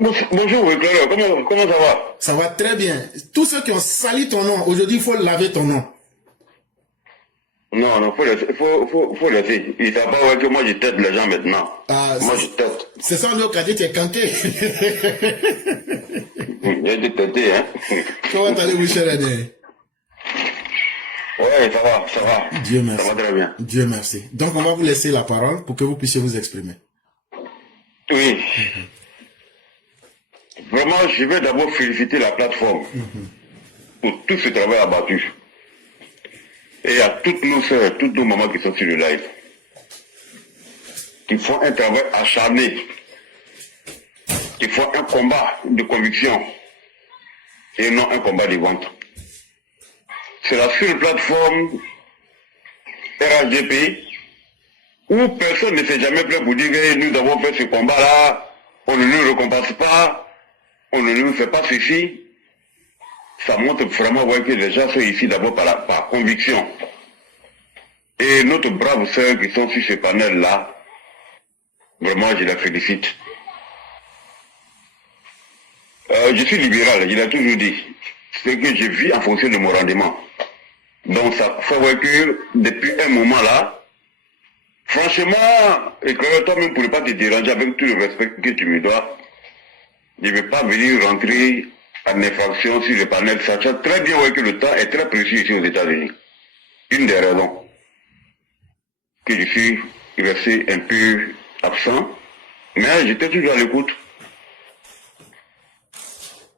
Bonjour, Claire, comment ça va? Ça va très bien. Tous ceux qui ont sali ton nom, aujourd'hui, il faut laver ton nom. Non, faut laisser. Il ne savent pas que moi je tête les gens maintenant. Ah, Moi je tête. c'est ça, le cadet, tu es canté. J'ai été têté, hein. Comment allez-vous, cher ami? Ouais, ça va. Dieu merci. Ça va très bien. Dieu merci. Donc, on va vous laisser la parole pour que vous puissiez vous exprimer. Oui. Vraiment, je vais d'abord féliciter la plateforme pour tout ce travail abattu. Et à toutes nos sœurs, toutes nos mamans qui sont sur le live, qui font un travail acharné, qui font un combat de conviction et non un combat de vente. C'est la seule plateforme RHDP où personne ne s'est jamais plaint pour dire que nous avons fait ce combat-là, on ne nous récompense pas, on ne nous fait pas ceci. Ça montre vraiment que les gens sont ici d'abord par conviction. Et notre brave sœur qui sont sur ce panel-là, vraiment je la félicite. Je suis libéral, il a toujours dit. C'est que je vis en fonction de mon rendement. Donc ça faut voir que depuis un moment là, franchement, et que toi-même ne pourrais pas te déranger avec tout le respect que tu me dois. Je ne vais pas venir rentrer en infraction sur le panel, sachant très bien que le temps est très précieux ici aux États-Unis. Une des raisons que je suis resté un peu absent, mais j'étais toujours à l'écoute.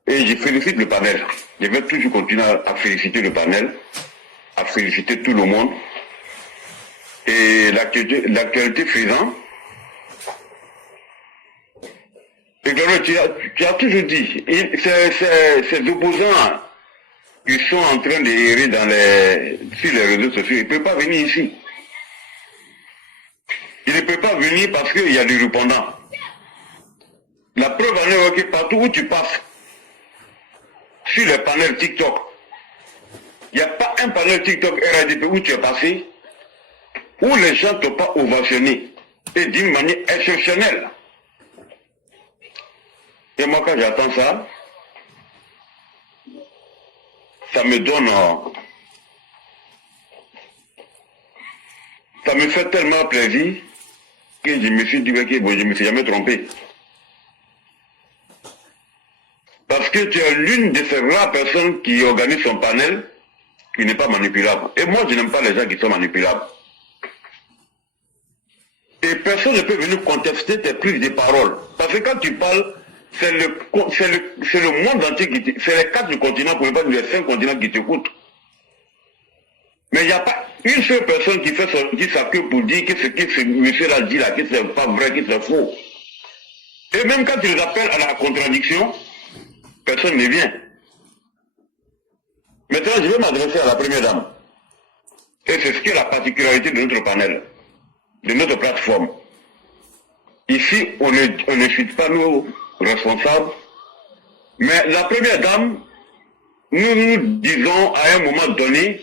Et je félicite le panel. Je vais toujours continuer à féliciter le panel, à féliciter tout le monde. Et l'actualité faisant, et tu as toujours dit, ces opposants qui sont en train d'errer sur les réseaux sociaux, ils ne peuvent pas venir ici. Ils ne peuvent pas venir parce qu'il y a des répondants. La preuve en est que partout où tu passes, sur les panels TikTok, il n'y a pas un panel TikTok RADP où tu es passé, où les gens ne t'ont pas ovationné, et d'une manière exceptionnelle. Et moi, quand j'attends ça, ça me donne... ça me fait tellement plaisir que je me suis dit que bon, je ne me suis jamais trompé. Parce que tu es l'une de ces rares personnes qui organise son panel qui n'est pas manipulable. Et moi, je n'aime pas les gens qui sont manipulables. Et personne ne peut venir contester tes prises de parole. Parce que quand tu parles, c'est le monde entier qui c'est les 4 continents, pour ne pas dire les 5 continents qui t'écoutent. Mais il n'y a pas une seule personne qui s'appuie pour dire que ce que ce monsieur-là dit là, que c'est pas vrai, que c'est faux. Et même quand tu les appelles à la contradiction, personne ne vient. Maintenant, je vais m'adresser à la première dame. Et c'est ce qui est la particularité de notre panel, de notre plateforme. Ici, on ne suit pas nos responsables, mais la première dame, nous disons à un moment donné,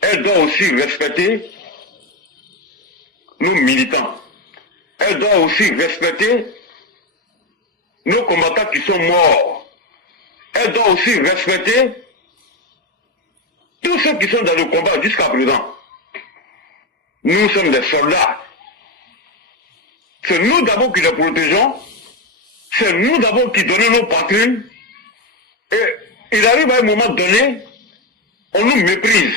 elle doit aussi respecter nos militants. Elle doit aussi respecter nos combattants qui sont morts. Elle doit aussi respecter tous ceux qui sont dans le combat jusqu'à présent. Nous sommes des soldats. C'est nous d'abord qui les protégeons. C'est nous d'abord qui donnons nos patrines. Et il arrive à un moment donné, on nous méprise.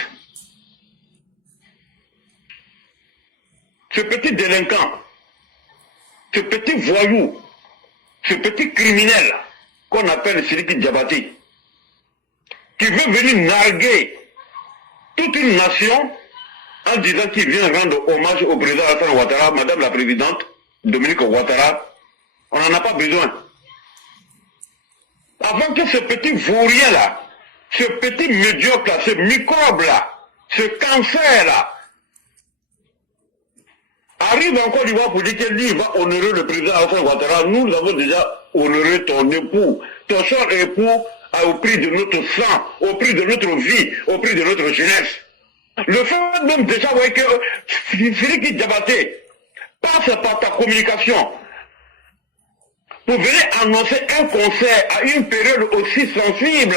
Ce petit délinquant, ce petit voyou, ce petit criminel qu'on appelle Sidiki Diabaté, qui veut venir narguer toute une nation en disant qu'il vient rendre hommage au président Alassane Ouattara, Madame la Présidente, Dominique Ouattara, on n'en a pas besoin. Avant que ce petit vaurien-là, ce petit médiocre-là, ce microbe-là, ce cancer-là, arrive en Côte d'Ivoire pour dire que lui va honorer le président Alassane Ouattara, nous avons déjà honoré ton époux. Ton cher époux au prix de notre sang, au prix de notre vie, au prix de notre jeunesse. Le fait même déjà que Sidiki Diabaté passe par ta communication pour venir annoncer un concert à une période aussi sensible.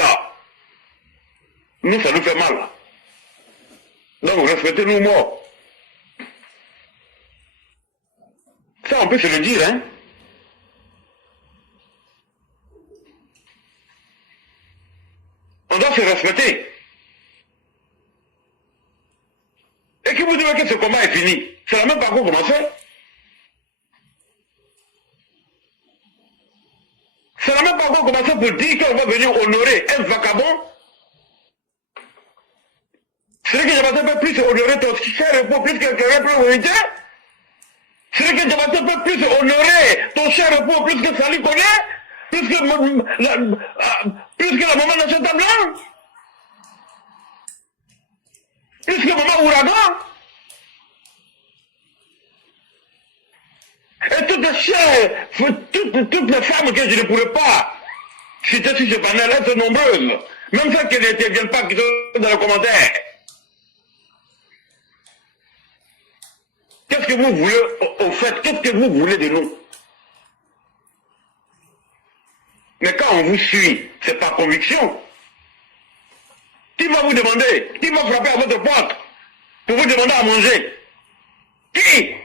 Nous, ça nous fait mal. Donc, respectez-nous morts. Ça, on peut se le dire, hein. On doit se respecter. Et qui vous dit que ce combat est fini? C'est la même parcours commencé. C'est la même parcours commencé pour dire qu'on va venir honorer un vagabond. C'est que Diabaté peut plus honorer ton cher repos plus que quelqu'un peut vérité. C'est que Diabaté peut plus honorer ton cher repos plus que Sali connaît. Plus que la maman de cette table-là. Plus que maman Ouragan. Et toutes les chères, toutes les femmes que je ne pourrais pas citer sur ce panel, elles sont nombreuses. Même celles qui n'interviennent pas, qui sont dans les commentaires. Qu'est-ce que vous voulez, au fait, qu'est-ce que vous voulez de nous? Mais quand on vous suit, c'est par conviction. Qui va vous demander? Qui va frapper à votre porte pour vous demander à manger? Qui?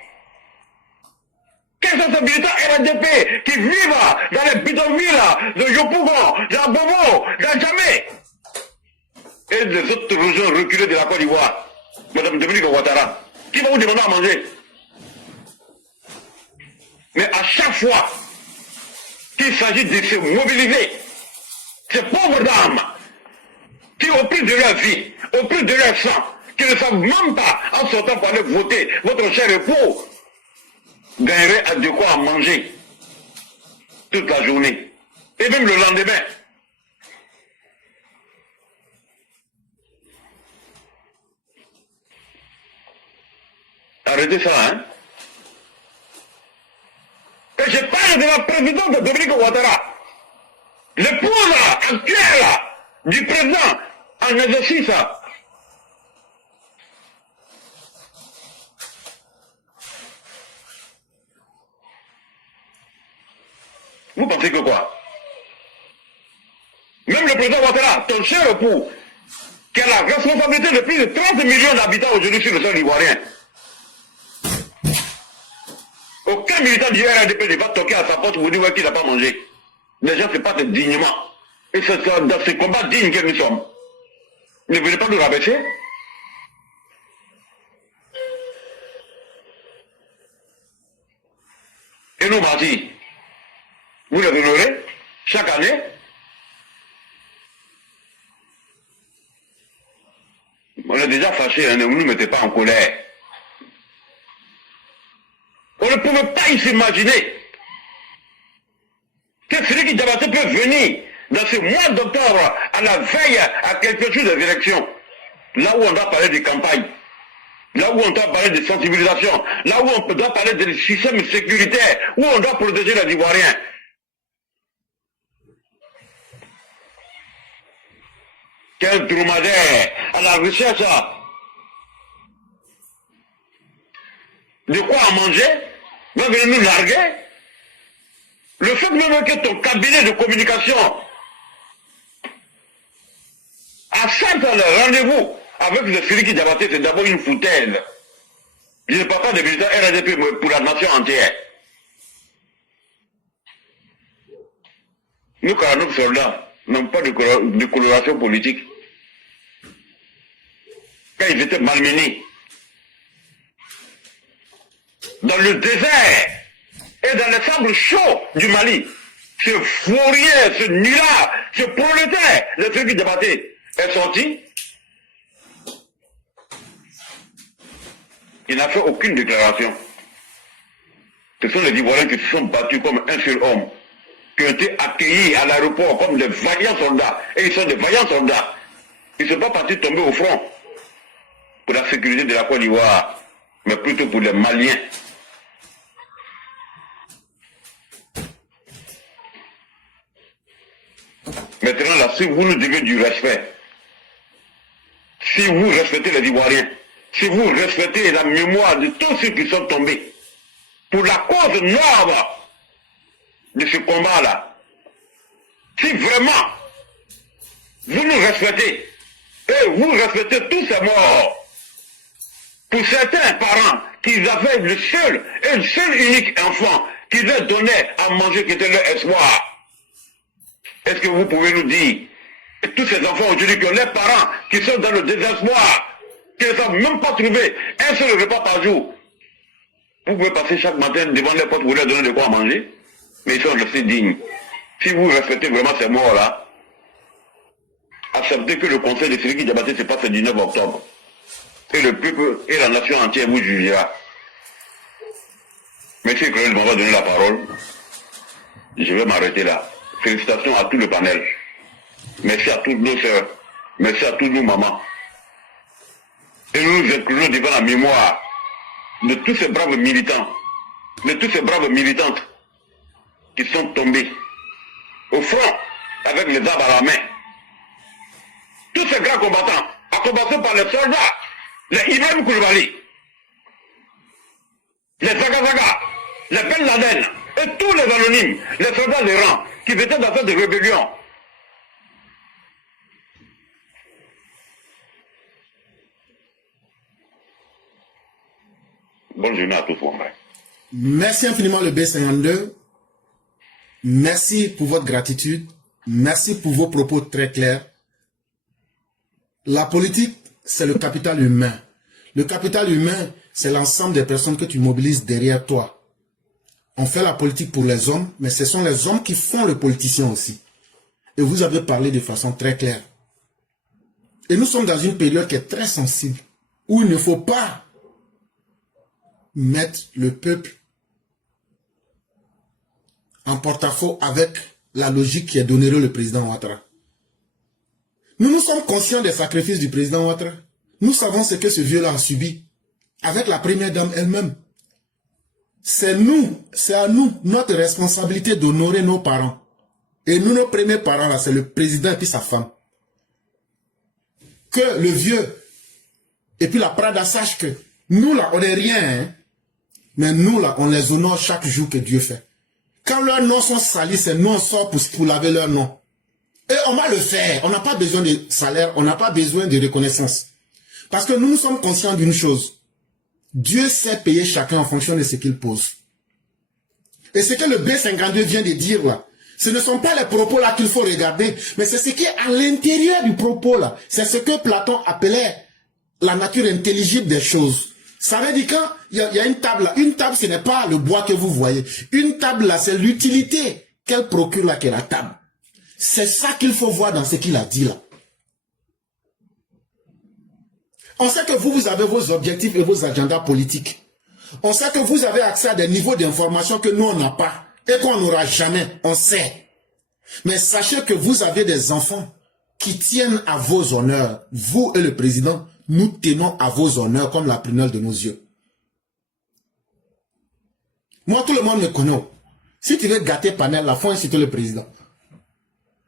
Quels sont ces militants RDP qui vivent dans les bidonvilles de Yopougon, dans Bobo, dans Djamé et les autres régions reculées de la Côte d'Ivoire? Madame Dominique Ouattara, qui va vous demander à manger? Mais à chaque fois qu'il s'agit de se mobiliser, ces pauvres dames qui, au prix de leur vie, au prix de leur sang, qui ne savent même pas en sortant pour aller voter votre cher époux, gagneraient de quoi manger toute la journée et même le lendemain. Arrêtez ça, hein? Et je parle de la présidente de Dominique Ouattara, l'épouse actuelle du président en exercice. Vous pensez que quoi? Même le président Ouattara, ton cher époux, qui a la responsabilité de plus de 30 millions d'habitants aujourd'hui sur le sol ivoirien. Aucun militant du RDP ne va toquer à sa porte pour dire qu'il n'a pas mangé. Les gens se battent dignement. Et c'est dans ce combat digne que nous sommes. Ne venez pas nous rabaisser. Et nous martyrs, vous les honorez chaque année. On est déjà fâchés, hein, ne vous nous mettez pas en colère. On ne pouvait pas y s'imaginer que celui qui Diabaté peut venir dans ce mois d'octobre à la veille à quelques jours des élections, là où on doit parler de campagne, là où on doit parler de sensibilisation, là où on doit parler de système sécuritaire, où on doit protéger les Ivoiriens. Quel dromadaire à la recherche de quoi à manger va venir nous larguer. Le fait même que ton cabinet de communication accepte le rendez-vous avec le Félix Diabaté, c'est d'abord une foutaise. Je ne parle pas de militants RDP pour la nation entière. Nous, car nos soldats n'ont pas de coloration politique. Quand ils étaient malmenés, dans le désert et dans les sables chauds du Mali, ce fourrier, ce nulard, ce prolétaire, le truc qui débattait, est sorti. Il n'a fait aucune déclaration. Ce sont les Ivoiriens qui se sont battus comme un seul homme, qui ont été accueillis à l'aéroport comme des vaillants soldats. Et ils sont des vaillants soldats. Ils ne sont pas partis tomber au front pour la sécurité de la Côte d'Ivoire, mais plutôt pour les Maliens. Maintenant, là, si vous nous devez du respect, si vous respectez les Ivoiriens, si vous respectez la mémoire de tous ceux qui sont tombés, pour la cause noble de ce combat-là, si vraiment vous nous respectez, et vous respectez tous ces morts, pour certains parents qui avaient le seul unique enfant qui leur donnait à manger, qui était leur espoir, est-ce que vous pouvez nous dire, tous ces enfants aujourd'hui qui ont leurs parents, qui sont dans le désespoir, qui ne savent même pas trouver un seul repas par jour, vous pouvez passer chaque matin devant les portes pour leur donner de quoi manger, mais ils sont restés dignes. Si vous respectez vraiment ces morts-là, acceptez que le conseil de Félix Diabaté se passe le 19 octobre. Et le peuple et la nation entière vous jugera. Monsieur Claude m'en va donner la parole. Je vais m'arrêter là. Félicitations à tout le panel. Merci à toutes nos sœurs. Merci à toutes nos mamans. Et nous nous incluons devant la mémoire de tous ces braves militants, de toutes ces braves militantes qui sont tombés au front avec les armes à la main. Tous ces grands combattants, à commencer par les soldats, les Ibrahim Koulibaly, les Zagazaga, les Ben Laden, et tous les anonymes, les soldats de rang, qui étaient dans cette rébellion. Bonne journée à tous, mon frère. Merci infiniment le B52. Merci pour votre gratitude. Merci pour vos propos très clairs. La politique, c'est le capital humain. Le capital humain, c'est l'ensemble des personnes que tu mobilises derrière toi. On fait la politique pour les hommes, mais ce sont les hommes qui font le politicien aussi. Et vous avez parlé de façon très claire. Et nous sommes dans une période qui est très sensible, où il ne faut pas mettre le peuple en porte-à-faux avec la logique qui est donnée le président Ouattara. Nous sommes conscients des sacrifices du président Ouattara. Nous savons ce que ce vieux-là a subi avec la première dame elle-même. C'est à nous, notre responsabilité d'honorer nos parents. Et nous, nos premiers parents, là, c'est le président et puis sa femme. Que le vieux et puis la Prada sache que nous, là, on n'est rien, hein? Mais nous, là, on les honore chaque jour que Dieu fait. Quand leurs noms sont salis, c'est nous, on sort pour laver leurs noms. Et on va le faire. On n'a pas besoin de salaire, on n'a pas besoin de reconnaissance. Parce que nous sommes conscients d'une chose. Dieu sait payer chacun en fonction de ce qu'il pose. Et ce que le B52 vient de dire là, ce ne sont pas les propos là qu'il faut regarder, mais c'est ce qui est à l'intérieur du propos là. C'est ce que Platon appelait la nature intelligible des choses. Ça veut dire quand il y a une table là, une table ce n'est pas le bois que vous voyez. Une table là, c'est l'utilité qu'elle procure là, qui est la table. C'est ça qu'il faut voir dans ce qu'il a dit là. On sait que vous avez vos objectifs et vos agendas politiques. On sait que vous avez accès à des niveaux d'information que nous on n'a pas et qu'on n'aura jamais. On sait. Mais sachez que vous avez des enfants qui tiennent à vos honneurs. Vous et le président, nous tenons à vos honneurs comme la prunelle de nos yeux. Moi, tout le monde me connaît. Si tu veux gâter Panel, il faut inciter le président.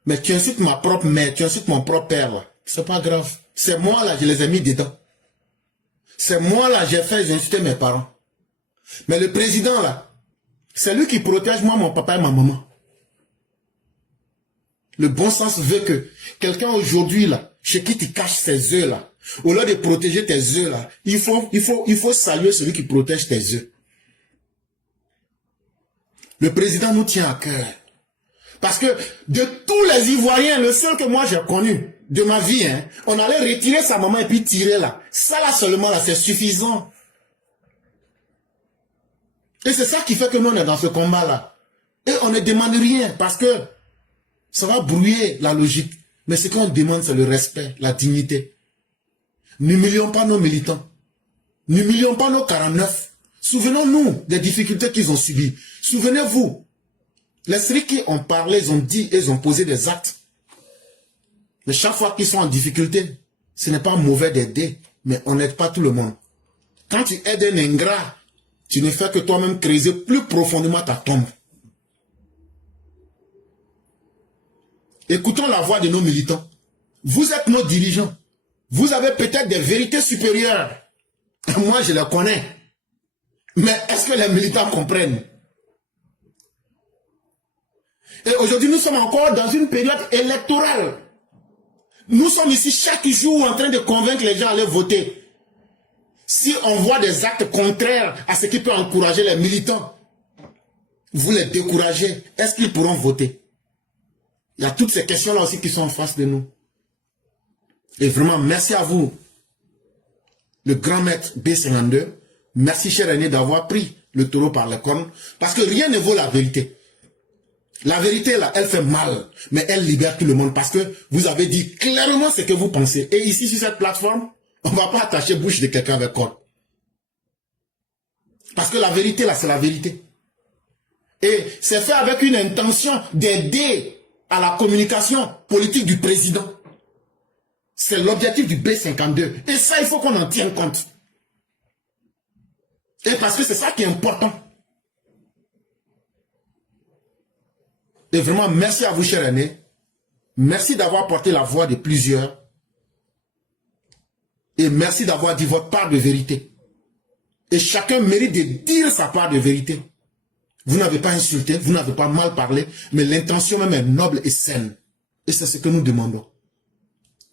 Mais tu incites ma propre mère, tu incites mon propre père. C'est pas grave. C'est moi là, je les ai mis dedans. C'est moi là, j'ai incité mes parents. Mais le président là, c'est lui qui protège moi, mon papa et ma maman. Le bon sens veut que quelqu'un aujourd'hui là, chez qui tu caches ses œufs là, au lieu de protéger tes œufs là, il faut saluer celui qui protège tes œufs. Le président nous tient à cœur. Parce que de tous les Ivoiriens, le seul que moi j'ai connu de ma vie, hein, on allait retirer sa maman et puis tirer là. Ça là seulement là, c'est suffisant. Et c'est ça qui fait que nous on est dans ce combat là. Et on ne demande rien parce que ça va brouiller la logique. Mais ce qu'on demande c'est le respect, la dignité. N'humilions pas nos militants. N'humilions pas nos 49. Souvenons-nous des difficultés qu'ils ont subies. Souvenez-vous. Les Sri qui ont parlé, ils ont dit, ils ont posé des actes. Mais chaque fois qu'ils sont en difficulté, ce n'est pas mauvais d'aider, mais on n'aide pas tout le monde. Quand tu aides un ingrat, tu ne fais que toi-même creuser plus profondément ta tombe. Écoutons la voix de nos militants. Vous êtes nos dirigeants. Vous avez peut-être des vérités supérieures. Moi, je les connais. Mais est-ce que les militants comprennent? Et aujourd'hui, nous sommes encore dans une période électorale. Nous sommes ici chaque jour en train de convaincre les gens à aller voter. Si on voit des actes contraires à ce qui peut encourager les militants, vous les découragez, est-ce qu'ils pourront voter? Il y a toutes ces questions-là aussi qui sont en face de nous. Et vraiment, merci à vous, le grand maître B52. Merci, cher aîné, d'avoir pris le taureau par les cornes. Parce que rien ne vaut la vérité. La vérité, là, elle fait mal. Mais elle libère tout le monde. Parce que vous avez dit clairement ce que vous pensez. Et ici, sur cette plateforme, on ne va pas attacher bouche de quelqu'un avec corde. Parce que la vérité, là, c'est la vérité. Et c'est fait avec une intention d'aider à la communication politique du président. C'est l'objectif du B52. Et ça, il faut qu'on en tienne compte. Et parce que c'est ça qui est important. Et vraiment, merci à vous, cher aîné. Merci d'avoir porté la voix de plusieurs. Et merci d'avoir dit votre part de vérité. Et chacun mérite de dire sa part de vérité. Vous n'avez pas insulté, vous n'avez pas mal parlé, mais l'intention même est noble et saine. Et c'est ce que nous demandons.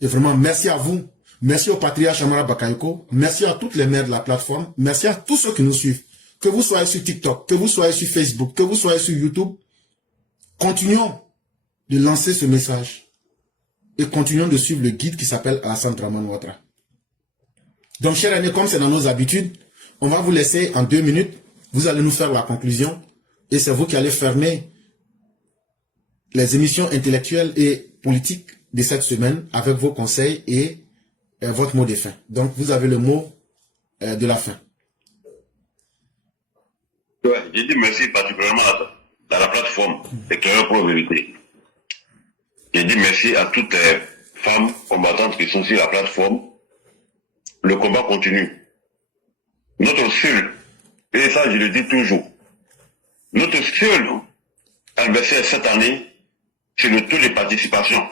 Et vraiment, merci à vous. Merci au patriarche Amara Bakayoko. Merci à toutes les mères de la plateforme. Merci à tous ceux qui nous suivent. Que vous soyez sur TikTok, que vous soyez sur Facebook, que vous soyez sur YouTube. Continuons de lancer ce message. Et continuons de suivre le guide qui s'appelle Alassane Dramane Ouattara. Donc, chers amis, comme c'est dans nos habitudes, on va vous laisser en 2 minutes. Vous allez nous faire la conclusion. Et c'est vous qui allez fermer les émissions intellectuelles et politiques de cette semaine avec vos conseils et votre mot de fin. Donc, vous avez le mot de la fin. Ouais, j'ai dit merci particulièrement à la plateforme Éclaireur pour la vérité. J'ai dit merci à toutes les femmes combattantes qui sont sur la plateforme. Le combat continue. Notre seul, et ça je le dis toujours, notre seul adversaire cette année, c'est le taux de participation.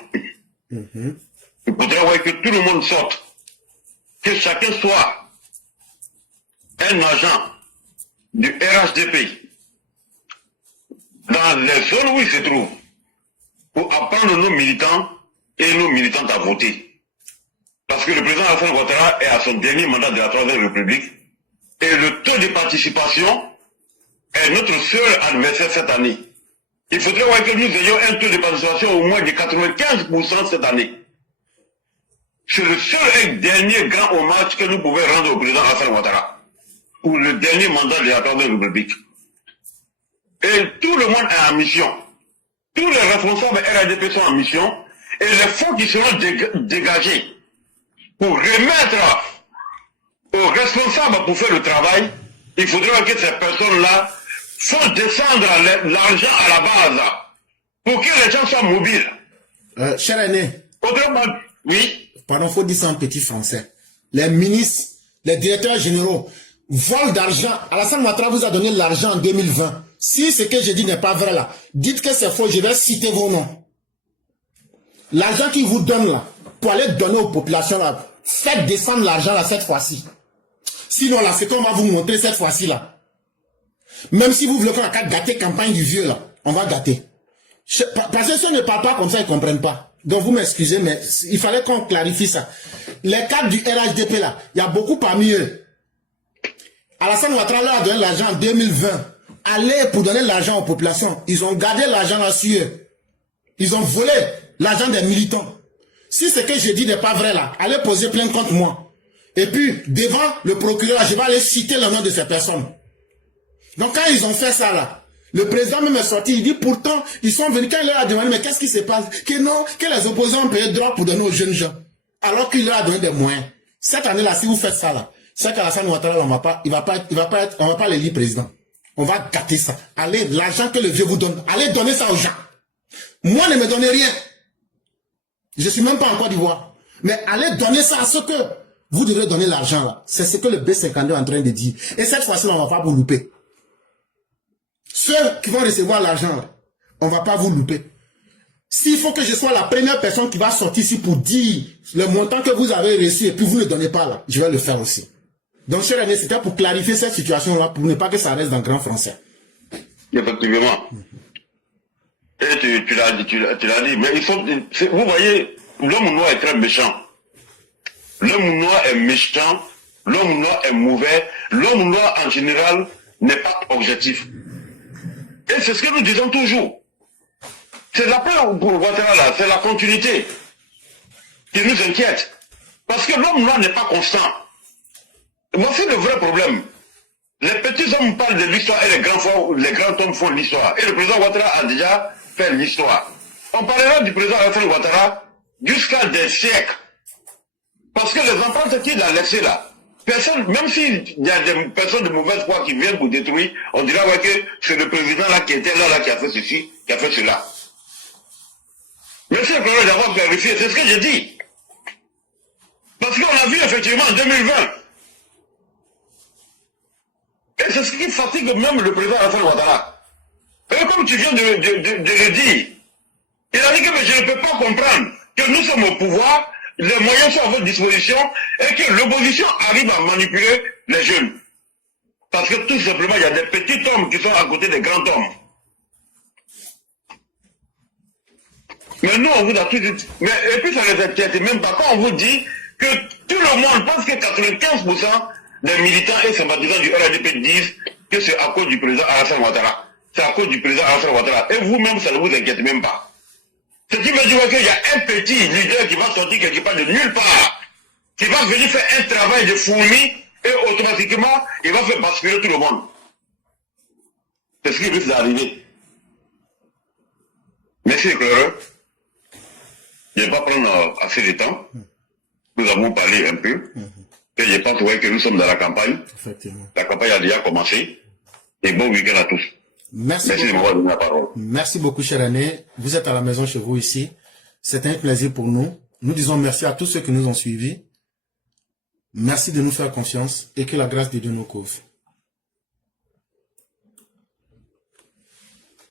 Il faudrait voir que tout le monde sorte, que chacun soit un agent du RHDP dans les zones où il se trouve pour apprendre nos militants et nos militantes à voter. Parce que le président Alassane Ouattara est à son dernier mandat de la Troisième République et le taux de participation est notre seul adversaire cette année. Il faudrait voir que nous ayons un taux de participation au moins de 95% cette année. C'est le seul et dernier grand hommage que nous pouvons rendre au président Alassane Ouattara pour le dernier mandat de la Troisième République. Et tout le monde est en mission. Tous les responsables RADP sont en mission et les fonds qui seront dégagés pour remettre aux responsables pour faire le travail, il faudrait que ces personnes-là font descendre l'argent à la base pour que les gens soient mobiles. Cher aîné. Autrement, oui. Pardon, il faut dire ça en petit français. Les ministres, les directeurs généraux volent d'argent. Alassane Ouattara vous a donné l'argent en 2020. Si ce que je dis n'est pas vrai là, dites que c'est faux, je vais citer vos noms. L'argent qu'ils vous donnent là, pour aller donner aux populations là, faites descendre l'argent là cette fois-ci. Sinon là, c'est qu'on va vous montrer cette fois-ci là. Même si vous voulez qu'on a gâter campagne du vieux là, on va gâter. Parce que ceux qui ne parlent pas comme ça, ils ne comprennent pas. Donc vous m'excusez, mais il fallait qu'on clarifie ça. Les cadres du RHDP là, il y a beaucoup parmi eux. Alassane Ouattara leur a donné l'argent en 2020. Allez pour donner l'argent aux populations. Ils ont gardé l'argent là sur eux. Ils ont volé l'argent des militants. Si ce que je dis n'est pas vrai là, allez poser plainte contre moi. Et puis, devant le procureur, je vais aller citer le nom de ces personnes. Donc quand ils ont fait ça là, le président même est sorti, il dit pourtant, ils sont venus, quand il leur a demandé, mais qu'est-ce qui se passe? Que non, que les opposants ont payé droit pour donner aux jeunes gens. Alors qu'il leur a donné des moyens. Cette année-là, si vous faites ça là, c'est qu'Alassane Ouattara, on va pas l'élire président. On va gâter ça. Allez, l'argent que le vieux vous donne, allez donner ça aux gens. Moi, ne me donnez rien. Je suis même pas en Côte d'Ivoire. Mais allez donner ça à ceux que vous devrez donner l'argent là. C'est ce que le B52 est en train de dire. Et cette fois-ci, on va pas vous louper. Ceux qui vont recevoir l'argent, on va pas vous louper. S'il faut que je sois la première personne qui va sortir ici pour dire le montant que vous avez reçu et puis vous ne le donnez pas là, je vais le faire aussi. Donc, cher ami, c'était pour clarifier cette situation-là, pour ne pas que ça reste dans le grand français. Effectivement. Et tu l'as dit. Mais il faut, vous voyez, l'homme noir est très méchant. L'homme noir est méchant, l'homme noir est mauvais, l'homme noir en général n'est pas objectif. Et c'est ce que nous disons toujours. C'est l'appel pour Ouattara là, c'est la continuité qui nous inquiète. Parce que l'homme noir n'est pas constant. Voici le vrai problème. Les petits hommes parlent de l'histoire et les grands hommes font l'histoire. Et le président Ouattara a déjà fait l'histoire. On parlera du président Alassane Ouattara jusqu'à des siècles. Parce que les empreintes qu'il a laissées là, personne, même s'il y a des personnes de mauvaise foi qui viennent vous détruire, on dira ouais, que c'est le président là qui était là qui a fait ceci, qui a fait cela. Merci le problème d'avoir vérifié, c'est ce que j'ai dit. Parce qu'on a vu effectivement en 2020. Et c'est ce qui fatigue même le président Alassane Ouattara. Et comme tu viens de le dire, il a dit que mais je ne peux pas comprendre que nous sommes au pouvoir, les moyens sont à votre disposition et que l'opposition arrive à manipuler les jeunes. Parce que tout simplement, il y a des petits hommes qui sont à côté des grands hommes. Mais nous, on vous a tout dit. Mais, et puis ça les inquiète même pas. Quand on vous dit que tout le monde pense que 95% des militants et sympathisants du RADP disent que c'est à cause du président Alassane Ouattara. C'est à cause du président Alassane Ouattara. Et vous-même, ça ne vous inquiète même pas. Ce qui veut dire qu'il y a un petit leader qui va sortir quelque part de nulle part, qui va venir faire un travail de fourmi et automatiquement, il va faire basculer tout le monde. C'est ce qui risque d'arriver. Merci, éclaireur. Je ne vais pas prendre assez de temps. Nous avons parlé un peu. Et je pense que nous sommes dans la campagne. Effectivement. La campagne a déjà commencé. Et bon week-end à tous. Merci de m'avoir donné la parole. Merci beaucoup, cher Aîné. Vous êtes à la maison chez vous ici. C'est un plaisir pour nous. Nous disons merci à tous ceux qui nous ont suivis. Merci de nous faire confiance et que la grâce de Dieu nous couvre.